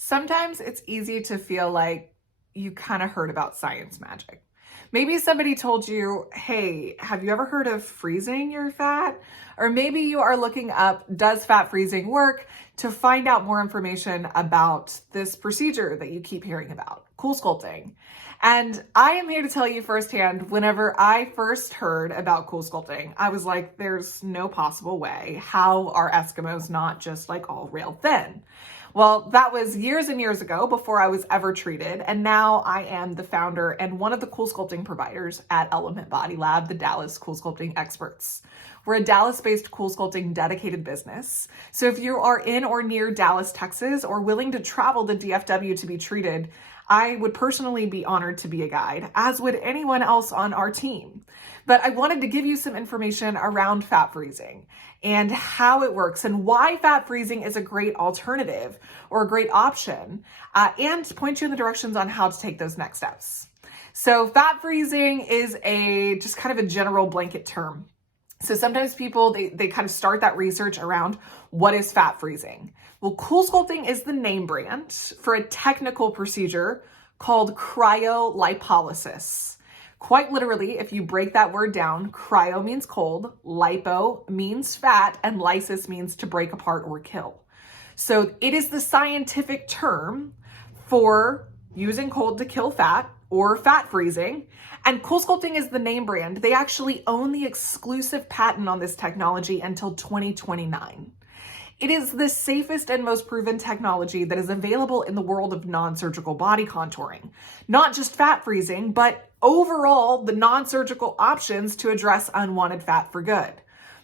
Sometimes it's easy to feel like you kind of heard about science magic. Maybe somebody told you, hey, have you ever heard of freezing your fat? Or maybe you are looking up, does fat freezing work, to find out more information about this procedure that you keep hearing about, CoolSculpting. And I am here to tell you firsthand, whenever I first heard about CoolSculpting, I was like, there's no possible way. How are Eskimos not just like all rail thin? Well, that was years and years ago before I was ever treated. And now I am the founder and one of the CoolSculpting providers at Element Body Lab, the Dallas CoolSculpting Experts. We're a Dallas-based CoolSculpting dedicated business. So if you are in or near Dallas, Texas, or willing to travel to DFW to be treated, I would personally be honored to be a guide, as would anyone else on our team. But I wanted to give you some information around fat freezing and how it works and why fat freezing is a great alternative or a great option, and point you in the directions on how to take those next steps. So fat freezing is just kind of a general blanket term. So sometimes people, they kind of start that research around what is fat freezing. Well, CoolSculpting is the name brand for a technical procedure called cryolipolysis. Quite literally, if you break that word down, cryo means cold, lipo means fat, and lysis means to break apart or kill. So it is the scientific term for using cold to kill fat or fat freezing. And CoolSculpting is the name brand. They actually own the exclusive patent on this technology until 2029. It is the safest and most proven technology that is available in the world of non-surgical body contouring. Not just fat freezing, but overall the non-surgical options to address unwanted fat for good.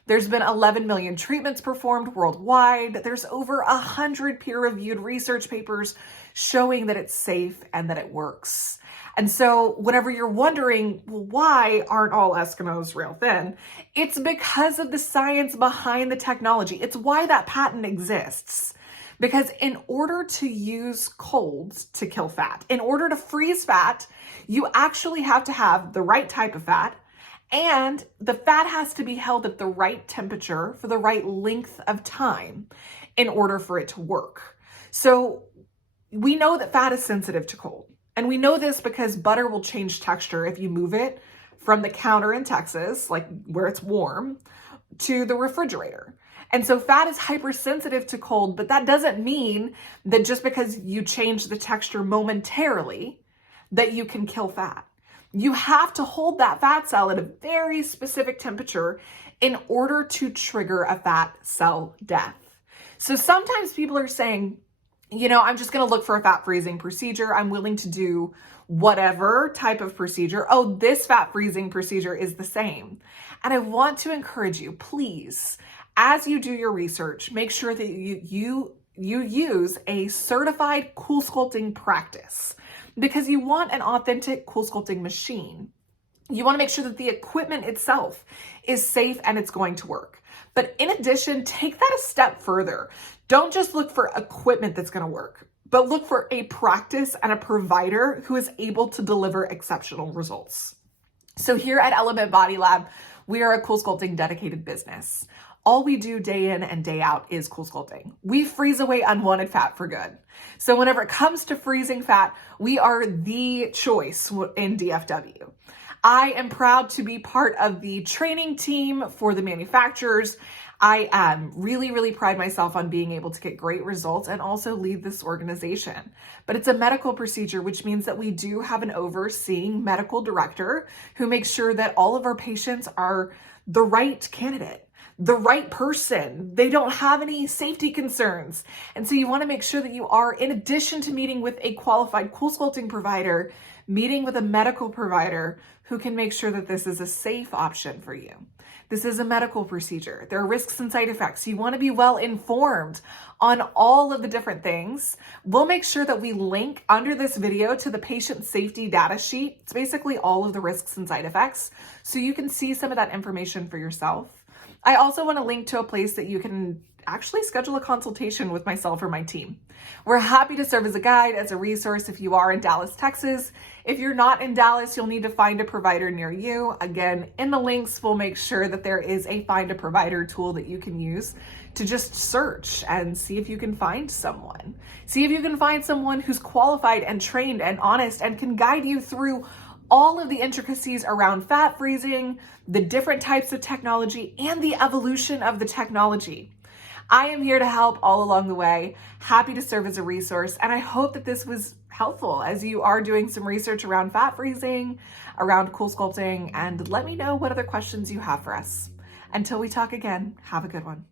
There's been 11 million treatments performed worldwide. There's over 100 peer-reviewed research papers showing that it's safe and that it works. And so whenever you're wondering, well, why aren't all Eskimos rail thin? It's because of the science behind the technology. It's why that patent exists. Because in order to use cold to kill fat, in order to freeze fat, you actually have to have the right type of fat, and the fat has to be held at the right temperature for the right length of time in order for it to work. So we know that fat is sensitive to cold. And we know this because butter will change texture if you move it from the counter in Texas, like where it's warm, to the refrigerator. And so fat is hypersensitive to cold, but that doesn't mean that just because you change the texture momentarily that you can kill fat. You have to hold that fat cell at a very specific temperature in order to trigger a fat cell death. So sometimes people are saying, I'm just going to look for a fat freezing procedure. I'm willing to do whatever type of procedure. Oh, this fat freezing procedure is the same. And I want to encourage you, please, as you do your research, make sure that you use a certified CoolSculpting practice, because you want an authentic CoolSculpting machine. You want to make sure that the equipment itself is safe and it's going to work. But in addition, take that a step further. Don't just look for equipment that's going to work, but look for a practice and a provider who is able to deliver exceptional results. So here at Element Body Lab, we are a CoolSculpting dedicated business. All we do day in and day out is CoolSculpting. We freeze away unwanted fat for good. So whenever it comes to freezing fat, we are the choice in DFW. I am proud to be part of the training team for the manufacturers. I really pride myself on being able to get great results and also lead this organization. But it's a medical procedure, which means that we do have an overseeing medical director who makes sure that all of our patients are the right candidate, the right person. They don't have any safety concerns. And so you want to make sure that you are, in addition to meeting with a qualified CoolSculpting provider, meeting with a medical provider who can make sure that this is a safe option for you. This is a medical procedure. There are risks and side effects. You want to be well informed on all of the different things. We'll make sure that we link under this video to the patient safety data sheet. It's basically all of the risks and side effects, so you can see some of that information for yourself. I also want to link to a place that you can actually schedule a consultation with myself or my team. We're happy to serve as a guide, as a resource if you are in Dallas, Texas. If you're not in Dallas, you'll need to find a provider near you. Again, in the links, we'll make sure that there is a find a provider tool that you can use to just search and see if you can find someone. See if you can find someone who's qualified and trained and honest and can guide you through all of the intricacies around fat freezing, the different types of technology, and the evolution of the technology. I am here to help all along the way, happy to serve as a resource, and I hope that this was helpful as you are doing some research around fat freezing, around CoolSculpting, and let me know what other questions you have for us. Until we talk again, have a good one.